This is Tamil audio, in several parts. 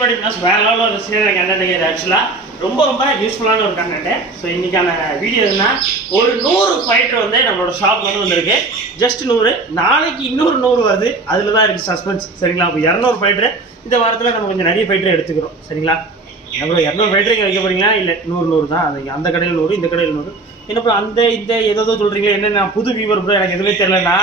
பாடி பிளாஸ் வேற லெவலில் ஒரு சீரியல் கண்டென்ட் இது ஆக்சுவலாக ரொம்ப யூஸ்ஃபுல்லான ஒரு கண்டென்ட். ஸோ இன்னைக்கான வீடியோ என்ன, ஒரு 100 ஃபைட்டர் வந்து நம்மளோட ஷாப் வந்திருக்கு. ஜஸ்ட் 100, நாளைக்கு இன்னொரு 100 வருது. அதில் தான் இருக்குது சஸ்பென்ஸ். சரிங்களா? அப்போ 200 ஃபைட்டர் இந்த வாரத்தில் நம்ம கொஞ்சம் நிறைய ஃபைட்டர் எடுத்துக்கிறோம். சரிங்களா? அப்புறம் 200 ஃபைட்டர் இங்கே வைக்க போறீங்களா? இல்லை 100 தான். அது அந்த கடையில் 100, இந்த கடையில் 100. என்ன அந்த இந்த ஏதோ சொல்கிறீங்களா? என்ன புது வியூவர் ப்ரோ எனக்கு எதுவுமே தெரியலண்ணா.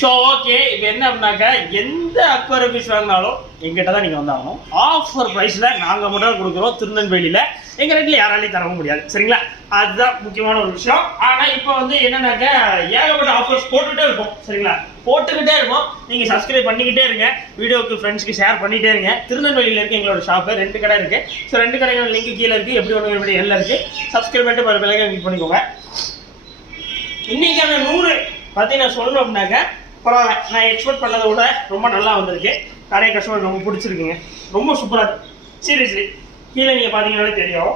ஸோ ஓகே, இப்போ என்ன அப்படின்னாக்கா எந்த அக்வாரியம் ஃபிஷ் வாங்கினாலும் எங்கிட்ட தான் நீங்கள் வந்தாகணும். ஆஃபர் ப்ரைஸில் நாங்கள் மட்டும் கொடுக்குறோம். திருநெல்வேலியில் எங்கள் ரேட்டில் யாராலையும் தரவும் முடியாது. சரிங்களா? அதுதான் முக்கியமான ஒரு விஷயம். ஆனால் இப்போ வந்து என்னன்னாக்கா ஏகப்பட்ட ஆஃபர்ஸ் போட்டுக்கிட்டே இருக்கும். சரிங்களா? போட்டுக்கிட்டே இருக்கும். நீங்கள் சப்ஸ்கிரைப் பண்ணிக்கிட்டே இருங்க. வீடியோக்கு ஃப்ரெண்ட்ஸ்க்கு ஷேர் பண்ணிகிட்டே இருங்க. திருநெல்வேலியில் இருக்குது எங்களோட ஷாப்பு. 2 கடை இருக்குது. ஸோ 2 கடைகள் லிங்க் கீழே இருக்குது. எப்படி ஒன்று எப்படி எல்லாம் இருக்குது. சப்ஸ்கிரைப் பண்ணிட்டு பல பிள்ளைங்க கிளிக் பண்ணிக்கோங்க. இன்னைக்கான 100 பார்த்தீங்கன்னா சொல்லணும் அப்படின்னாக்கா பரவாயில்ல, நான் எக்ஸ்பெக்ட் பண்ணதை விட ரொம்ப நல்லா வந்திருக்கு. நிறைய கஸ்டமர் ரொம்ப பிடிச்சிருக்குங்க. ரொம்ப சூப்பராக இருக்கு. சீரியஸ்லி கீழே நீங்கள் பார்த்தீங்கன்னாலே தெரியும்.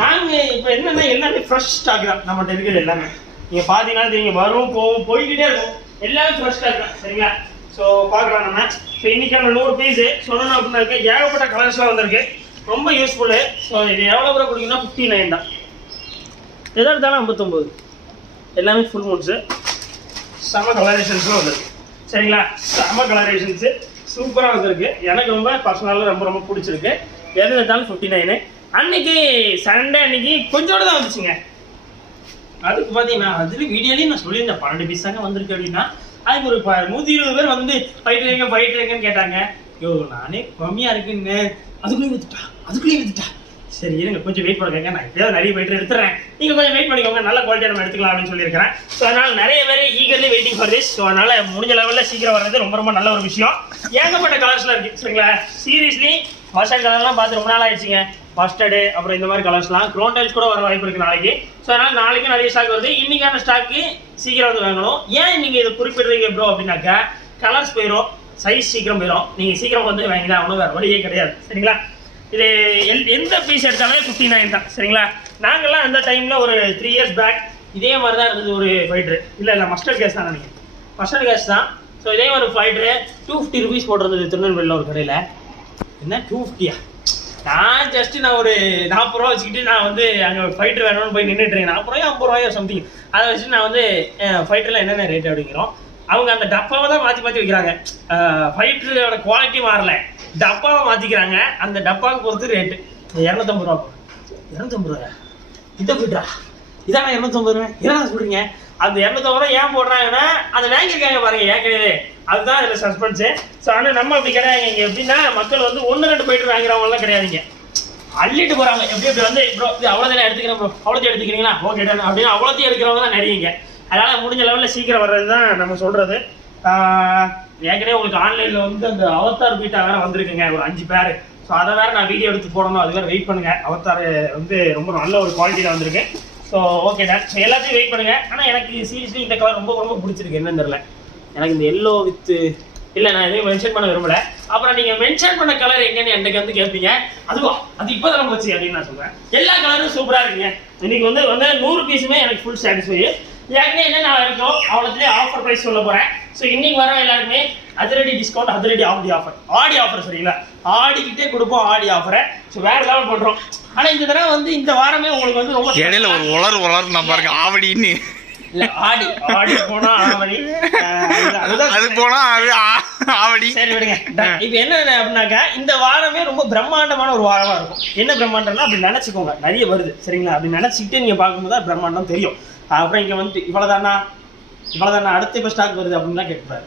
நாங்கள் இப்போ என்னென்னா எல்லாமே ஃப்ரெஷ் ஸ்டாக் தான் நம்மகிட்ட இருக்குது. எல்லாமே நீங்கள் பார்த்தீங்கன்னா நீங்கள் வரும் போகும் போய்கிட்டே இருக்கும். எல்லாமே ஃப்ரெஷ் ஸ்டாக் தான். சரிங்களா? ஸோ பார்க்கலாம் நம்ம. ஸோ இன்றைக்கான 100 பீஸு சொல்லணும் அப்படின்னாக்க ஏகப்பட்ட கலர்ஸ்லாம் வந்திருக்கு. ரொம்ப யூஸ்ஃபுல்லு. ஸோ இது எவ்வளோ கூட கொடுத்தீங்கன்னா 59 தான். எதாக இருந்தாலும் 59. எல்லாமே ஃபுல் மூட்ஸு. செம கலரேஷன்ஸும் வந்துருக்கு. சரிங்களா? செம கலரேஷன்ஸு சூப்பராக வந்திருக்கு. எனக்கு ரொம்ப பர்சனலாக ரொம்ப பிடிச்சிருக்கு. எது எடுத்தாலும் 59. அன்னைக்கு சண்டே அன்னைக்கு கொஞ்சோடு தான் வந்துச்சுங்க. அதுக்கு பார்த்தீங்கன்னா அதில் வீடியோலையும் நான் சொல்லியிருந்தேன் 12 பீஸ் தாங்க வந்திருக்கு அப்படின்னா. அதுக்கு ஒரு 120 பேர் வந்து ஃபைட் கேட்டாங்க. யோ நானே கம்மியாக இருக்குன்னு அதுக்குள்ளேயும் வித்துட்டா. சரி இருங்க கொஞ்சம் வெயிட் பண்ணுங்க, நான் எப்படியாவது நிறைய ஃபைட்டர் எடுத்துறேன், நீங்கள் கொஞ்சம் வெயிட் பண்ணிக்கோங்க, நல்ல குவாலிட்டியாக நம்ம எடுத்துக்கலாம் அப்படின்னு சொல்லியிருக்கிறேன். ஸோ அதனால் நிறைய பேர் eagerly waiting for this. So அதனால் முடிஞ்ச லெவலில் சீக்கிரம் வர்றது ரொம்ப நல்ல ஒரு விஷயம். ஏகப்பட்ட கலர்ஸ்லாம் இருக்குது. சரிங்களா? சீரியஸ்லி மஸ்டர்ட் கலர்லாம் பார்த்து ரொம்ப நாள் ஆயிடுச்சுங்க. மஸ்டர்டு அப்புறம் இந்த மாதிரி கலர்ஸ்லாம் க்ரோன்டைல்ஸ் கூட வர வாய்ப்பு இருக்குது நாளைக்கு. ஸோ அதனால் நாளைக்கு நிறைய ஸ்டாக் வருது. இன்றைக்கான ஸ்டாக்கு சீக்கிரம் வந்து வாங்கணும். ஏன் நீங்கள் இதை குறிப்பிடுறீங்க ப்ரோ அப்படின்னாக்கா கலர்ஸ் போயிடும், சைஸ் சீக்கிரம் போயிடும். நீங்கள் சீக்கிரம் வந்து வாங்கினா ஒன்றும் வேறு வழியே கிடையாது. சரிங்களா? இது எந்த பீஸ் எடுத்தாலே 59 தான். சரிங்களா? நாங்கள்லாம் அந்த டைமில் ஒரு 3 இயர்ஸ் பேக் இதே மாதிரி தான் இருந்தது ஒரு ஃபைட்ரு. இல்லை மஸ்டர்ட் கேஸ் தான் நினைக்கிறேன். மஸ்டர்ட் கேஸ் தான். ஸோ இதே ஒரு ஃபைட்ரு 250 ருபீஸ் போட்டிருந்தது திருநெல்வேலியில் ஒரு கடையில். என்ன 250யா? நான் ஒரு 40 ரூபா வச்சுக்கிட்டு நான் வந்து அங்கே ஃபைட்ரு வேணும்னு போய் நின்றுட்டுருக்கேன். 40 ரூபாயோ 50 ரூபாயோ சம்திங். அதை வச்சுட்டு நான் வந்து ஃபைட்டரில் என்னென்ன ரேட் அப்படிங்கிறோம். அவங்க அந்த டப்பாவை தான் மாற்றி வைக்கிறாங்க. ஃபைட்டரோட குவாலிட்டி மாறல, டப்பாவை மாற்றிக்கிறாங்க. அந்த டப்பாவுக்கு பொறுத்து ரேட்டு 250 ரூபா. 250 ரூபாயா? இதை போய்ட்டா இதான் 250 ரூபா. என்ன சொல்கிறீங்க? அந்த 250 ரூபா ஏன் போடுறாங்கன்னா அதை வாங்கியிருக்காங்க பாருங்க ஏற்கனவே. அதுதான் இதில் சஸ்பென்ஸு. ஸோ ஆனால் நம்ம அப்படி கிடையாது. இங்கே எப்படின்னா மக்கள் வந்து 1-2 ஃபைட்டர் வாங்குறவங்களாம் கிடையாதுங்க. அள்ளிட்டு போகிறாங்க. எப்படி வந்து ப்ரோ இது அவ்வளோதானே எடுத்துக்கிறேன் ப்ரோ, அவ்வளோத்தையும் எடுத்துக்கிறீங்களா ஓகே அப்படின்னு அவ்வளோத்தையும் எடுக்கிறவங்க தான் நிறையங்க. அதனால் முடிஞ்ச லெவலில் சீக்கிரம் வர்றது தான் நம்ம சொல்கிறது. ஏற்கனவே உங்களுக்கு ஆன்லைனில் வந்து அந்த அவத்தார் பீட்டா வேறு வந்திருக்குங்க ஒரு 5 பேர். ஸோ அதை வேறு நான் வீடியோ எடுத்து போடணும். அது வேறு வெயிட் பண்ணுங்கள். அவத்தார் வந்து ரொம்ப நல்ல ஒரு குவாலிட்டியில் வந்திருக்கு. ஸோ ஓகே தான். ஸோ எல்லாத்தையும் வெயிட் பண்ணுங்கள். ஆனால் எனக்கு சீரியஸ்லி இந்த கலர் ரொம்ப பிடிச்சிருக்கு. என்னன்னு தெரியல எனக்கு இந்த எல்லோ வித்து இல்லை, நான் எதையும் மென்ஷன் பண்ண விரும்பலை. அப்புறம் நீங்கள் மென்ஷன் பண்ண கலர் எங்கன்னு எனக்கு வந்து கேட்பீங்க. அது இப்போ தான் போச்சு அப்படின்னு நான் சொல்கிறேன். எல்லா கலரும் சூப்பராக இருக்குங்க. இன்னைக்கு வந்து 100 பீஸுமே எனக்கு ஃபுல் சாட்டிஸ்ஃபை. ஏற்கனவே என்னென்ன இருக்கோ அவ்வளோத்துலேயே ஆஃபர் ப்ரைஸ் சொல்ல போகிறேன். ஸோ இன்னைக்கு வர எல்லாருமே அதிரடி டிஸ்கவுண்ட், அதிரடி of the offer, Aadi offer. சரிங்களா? ஆடிக்கிட்டே கொடுப்போம் ஆடி ஆஃபரை. ஸோ வேறு லெவல் பண்ணுறோம். ஆனால் இந்த தடவை வந்து இந்த வாரமே உங்களுக்கு வந்து ரொம்ப இடையில ஒரு உலர் நான் பாருங்க ஆவடின்னு இல்லை ஆடி போனால் ஆவடி, அது போனால் ஆவடி. சரி விடுங்க. இப்போ என்ன அப்படின்னாக்கா இந்த வாரமே ரொம்ப பிரம்மாண்டமான ஒரு வாரமாக இருக்கும். என்ன பிரம்மாண்டம்னா அப்படி நினச்சிக்கோங்க. நிறைய வருது. சரிங்களா? அப்படி நினச்சிக்கிட்டே நீங்கள் பார்க்கும்போது தான் பிரம்மாண்டம் தெரியும். அப்புறம் இங்கே வந்து இவ்வளோதானா அடுத்த இப்போ ஸ்டாக் வருது அப்படின்லாம் கேட்பாரு.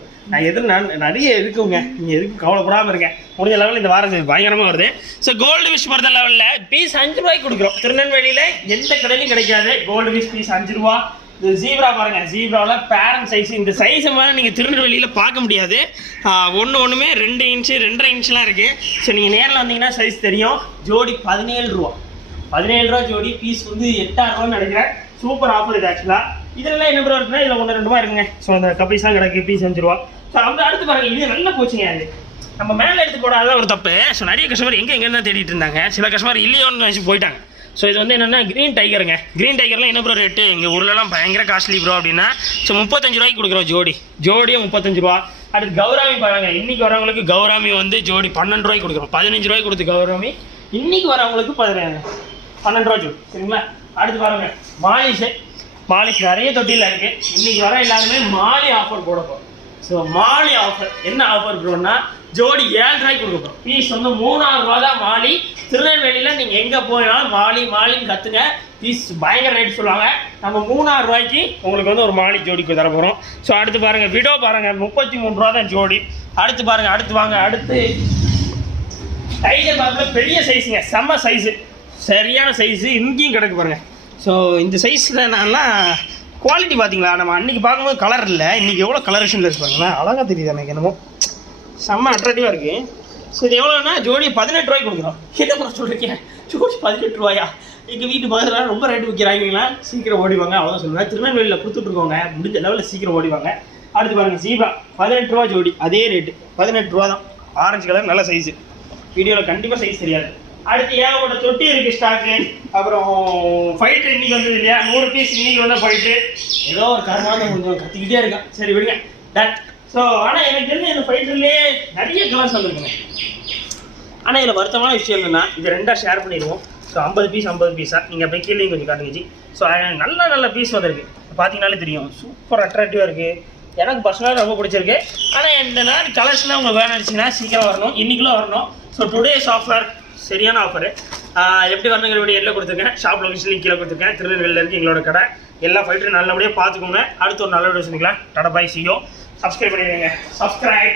நான் நிறைய இருக்குங்க. நீங்கள் எதுக்கும் கவலைப்படாமல் இருக்கேன். முடிஞ்ச லெவலில் இந்த வாரம் பயங்கரமாக வருது. ஸோ கோல்டு விஷ் பொறுத்த லெவலில் பீஸ் 5 ரூபாய்க்கு கொடுக்குறோம். திருநெல்வேலியில் எந்த கடையிலையும் கிடைக்காது. கோல்டு விஷ் பீஸ் 5 ரூபா. இது ஜீப்ரா பாருங்க. ஜீப்ராவில் பேரண்ட் சைஸ். இந்த சைஸை மாதிரி நீங்கள் திருநெல்வேலியில் பார்க்க முடியாது. ஒன்றுமே 2 இன்ச்சு 2.5 இன்ச்லாம் இருக்குது. ஸோ நீங்கள் நேரில் வந்தீங்கன்னா சைஸ் தெரியும். ஜோடி 17 ரூபா. 17 ரூபா ஜோடி. பீஸ் வந்து 8 ரூபான்னு நினைக்கிறேன். சூப்பர் ஆஃபர் இது ஆக்சுவலாக. இதெல்லாம் என்ன ப்ரோ இருக்குன்னா இதில் 1-2 ரூபா இருக்குங்க. ஸோ அந்த கப்பீஸ்லாம் கிடக்கு. பீஸ் 5 ரூபா. ஸோ அந்த அடுத்து பாருங்கள். இது நல்ல போச்சுங்க. அது நம்ம மேலே எடுத்து போடாதான் ஒரு தப்பு. ஸோ நிறைய கஸ்டமர் எங்கே தான் தேடிட்டு இருந்தாங்க. சில கஸ்டமர் இல்லையோன்னு நினச்சி போயிட்டாங்க. ஸோ இது வந்து என்னென்னா க்ரீன் டைகருங்க. க்ரீன் டைகர்லாம் என்ன ப்ரோ ரேட்டு? எங்கள் ஊர்லலாம் பயங்கர காஸ்ட்லி ப்ரோ அப்படின்னா. ஸோ 35 ரூபாய்க்கு கொடுக்குறோம் ஜோடியே 35 ரூபா. அடுத்து கௌராமி பாருங்க, இன்னைக்கு வரவங்களுக்கு கௌராமி வந்து ஜோடி 12 ரூபாய்க்கு கொடுக்குறோம். 15 ரூபாய்க்கு கொடுத்து கௌராமி இன்னைக்கு வரவங்களுக்கு 12 ரூபா ஜோடி. சரிங்களா? அடுத்து பாருங்க மாலிஷ் நிறைய தொட்டியில் இருக்கு. இன்னைக்கு வர எல்லாருமே மாலி ஆஃபர் போட போகிறோம். ஸோ மாலி ஆஃபர் என்ன ஆஃபர் போடுறோம்னா ஜோடி 7 ரூபாய்க்கு கொடுக்க போகிறோம். பீஸ் வந்து 3000 ரூபா தான் மாலி. திருநெல்வேலியில் நீங்கள் எங்கே போனாலும் மாலின்னு கற்றுங்க. பீஸ் பயங்கர ரேட் சொல்லுவாங்க. நம்ம 3000 ரூபாய்க்கு உங்களுக்கு வந்து ஒரு மாலி ஜோடிக்கு தர போகிறோம். ஸோ அடுத்து பாருங்கள் விடோ பாருங்கள் 33 ரூபா தான் ஜோடி. அடுத்து பாருங்கள் அடுத்து டைகர் பார்க்கில் பெரிய சைஸுங்க, செம்ம சைஸு, சரியான சைஸு இங்கேயும் கிடக்கு பாருங்கள். ஸோ இந்த சைஸில் நான்லாம் குவாலிட்டி பார்த்தீங்களா, நம்ம அன்றைக்கி பார்க்கும்போது கலர் இல்லை, இன்றைக்கி எவ்வளோ கலரேஷனில் இருப்பாங்களா, அழகாக தெரியுது எனக்கு என்னமோ செம்ம அட்ராக்டிவாக இருக்குது. ஸோ இது எவ்வளோன்னா ஜோடி 18 ரூபாய்க்கு கொடுக்குறோம். என்ன சொல்கிறீங்க, ஜோடி 18 ரூபாயா? எங்கள் வீட்டு பக்கத்தில் ரொம்ப ரேட்டு விற்கிறாங்களா, சீக்கிரம் ஓடிவாங்க. அவ்வளோ சொல்லுவேன். திருநெல்வேலியில் கொடுத்துட்ருக்கோங்க, முடிஞ்ச லெவலில் சீக்கிரம் ஓடிவாங்க. அடுத்து பாருங்கள் ஜீபா 18 ரூபா ஜோடி, அதே ரேட்டு 18 ரூபா தான். ஆரஞ்சு கலர் நல்ல சைஸு, வீடியோவில் கண்டிப்பாக சைஸ் தெரியாது. அடுத்து ஏகப்பட்ட தொட்டி இருக்குது ஸ்டாக்கு. அப்புறம் ஃபைட்ரு இன்றைக்கி வந்தது இல்லையா, 100 பீஸ் இன்றைக்கி வந்த ஃபைட்ரு. ஏதோ ஒரு காரணமாக கொஞ்சம் கத்திக்கிட்டே இருக்கான். சரி விடுங்க டன். ஸோ ஆனால் எனக்கு தெரிஞ்ச இந்த ஃபைட்டர்லேயே நிறைய கலர்ஸ் வந்துருக்குங்க. ஆனால் இதில் வருத்தமான விஷயம் என்னென்னா இது 2ஆக ஷேர் பண்ணிடுவோம். ஸோ 50 பீஸாக நீங்கள் அப்படியே கீழே கொஞ்சம் காட்டுங்க. ஸோ நல்ல பீஸ் வந்திருக்கு, பார்த்தீங்கன்னாலே தெரியும். சூப்பர் அட்ராக்டிவாக இருக்குது, எனக்கு பர்சனலாக ரொம்ப பிடிச்சிருக்கு. ஆனால் இந்த நாள் கலர்ஸ்லாம் உங்களுக்கு வேணும் அடிச்சிங்கன்னா சீக்கிரம் வரணும், இன்றைக்குள்ளே வரணும். ஸோ டுடேஸ் ஆஃபர் சரியான ஆஃபரு. எப்படி வரணுங்கிற வீடியோ எல்லாம் கொடுத்துருக்கேன், ஷாப் லொகேஷன் கீழே கொடுத்துருக்கேன். திருநெல்வேலியில் இருக்குது எங்களோட கடை. எல்லா ஃபைட்டரும் நல்லபடியாக பார்த்துக்கோங்க. அடுத்து ஒரு நல்ல வீடியோ சொன்னீங்களா, டாடா பாய் சியோ. சப்ஸ்கிரைப் பண்ணிடுங்க, சப்ஸ்கிரைப்.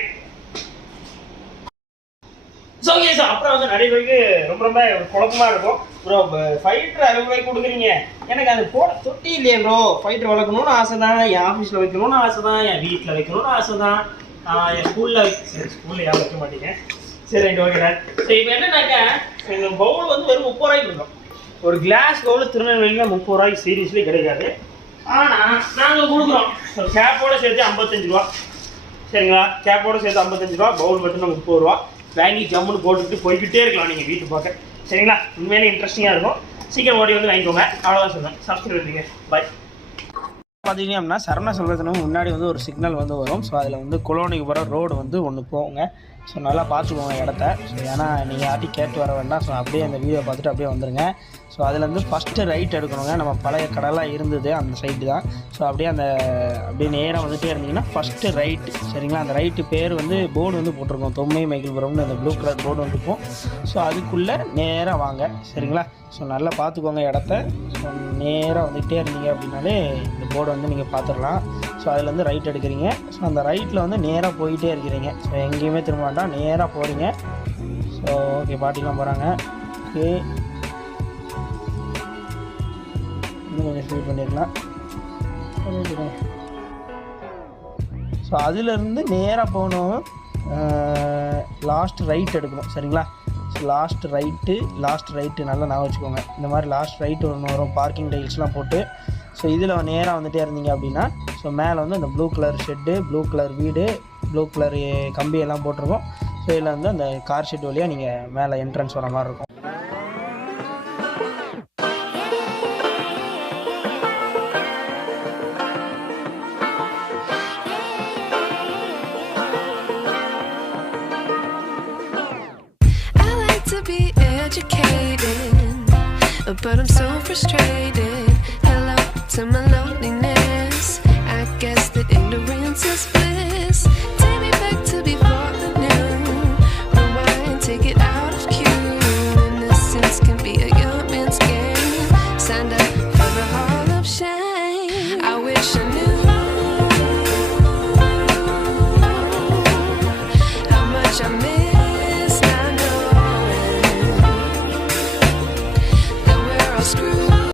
ஸோ ஓகே சார், அப்புறம் வந்து நிறைய பேருக்கு ரொம்ப குழப்பமாக இருக்கும். ப்ரோ ஃபைட்டர் 60 ரூபாய்க்கு கொடுக்குறீங்க, எனக்கு அது போட தொட்டி இல்லையே ப்ரோ. ஃபைட்டர் வளர்க்கணும்னு ஆசை தான், என் ஆஃபீஸில் வைக்கணும்னு ஆசை தான், என் வீட்டில் வைக்கணும்னு ஆசை தான், என் ஸ்கூலில் யாரும் வைக்க மாட்டீங்க. சரி ரைட் ஓகே. சரி இப்போ என்னன்னாக்கா எங்கள் பவுல் வந்து வெறும் 30 ரூபாய்க்கு இருக்கும். ஒரு கிளாஸ் பவுல் திருநெல்வேலியில் 30 ரூபாய்க்கு சீரியஸ்லி கிடைக்காது. ஆனால் நாங்கள் கொடுக்குறோம். ஸோ கேப்போடு சேர்த்து 55 ரூபா. சரிங்களா? கேப்போடு சேர்த்து 55 ரூபா, பவுல் மட்டும் 30 ரூபா. வாங்கி ஜம்முன்னு போட்டுக்கிட்டு போய்கிட்டே இருக்கலாம் நீங்கள் வீட்டு பார்க்க. சரிங்களா? உண்மையிலே இன்ட்ரெஸ்டிங்காக இருக்கும். சீக்கிரம் ஓடி வந்து வாங்கிக்கோங்க. அவ்வளோதான் சொல்லுவேன். சப்ஸ்கிரைப் பண்ணிங்க. பாய். பார்த்தீங்க அப்படின்னா சரவணா செல்வத்தினும் முன்னாடி வந்து ஒரு சிக்னல் வந்து வரும். ஸோ அதில் வந்து குளோனிக்கு போகிற ரோடு வந்து ஒன்று போங்க. ஸோ நல்லா பார்த்துக்கோங்க இடத்த. ஸோ ஏன்னா நீங்கள் யார்ட்டையும் கேட்டு வர வேண்டாம். ஸோ அப்படியே அந்த வீடியோ பார்த்துட்டு அப்படியே வந்துடுங்க. ஸோ அதுலேருந்து ஃபஸ்ட்டு ரைட் எடுக்கணுங்க. நம்ம பழைய கடலாக இருந்தது அந்த சைட்டு தான். ஸோ அப்படியே நேராக வந்துகிட்டே இருந்தீங்கன்னா ஃபஸ்ட்டு ரைட்டு. சரிங்களா? அந்த ரைட்டு பேர் வந்து போர்டு வந்து போட்டிருக்கோம், தொம்மை மைக்கிள்புரம்னு அந்த ப்ளூ கலர் போர்டு வந்துருக்கும். ஸோ அதுக்குள்ளே நேராக வாங்க. சரிங்களா? ஸோ நல்லா பார்த்துக்கோங்க இடத்த. ஸோ நேராக வந்துகிட்டே இருந்தீங்க அப்படின்னாலே இந்த போர்டு வந்து நீங்கள் பார்த்துடலாம். ஸோ அதுலேருந்து ரைட் எடுக்கிறீங்க. ஸோ அந்த ரைட்டில் வந்து நேராக போயிட்டே இருக்கிறீங்க. ஸோ எங்கேயுமே திரும்ப வேண்டாம், நேராக போகிறீங்க. ஸோ ஓகே, பாட்டிலாம் போகிறாங்க. ஓகே, இன்னும் கொஞ்சம் ஸ்பீட் பண்ணிடலாம். ஸோ அதிலேருந்து நேராக போகணும், லாஸ்ட் ரைட் எடுக்கணும். சரிங்களா? ஸோ லாஸ்ட் ரைட்டு நல்லா நான் வச்சுக்கோங்க. இந்த மாதிரி லாஸ்ட் ரைட்டு ஒன்று வரும், பார்க்கிங் டைல்ஸ்லாம் போட்டு. ஸோ இதில் நேராக வந்துகிட்டே இருந்தீங்க அப்படின்னா ஸோ மேலே வந்து அந்த blue colour shed, blue colour வீடு, ப்ளூ கலர் கம்பி எல்லாம் போட்டிருக்கோம். ஸோ இதில் வந்து அந்த கார் ஷெட் வழியாக நீங்கள் மேலே என்ட்ரன்ஸ் வர மாதிரி இருக்கும். But I'm so frustrated.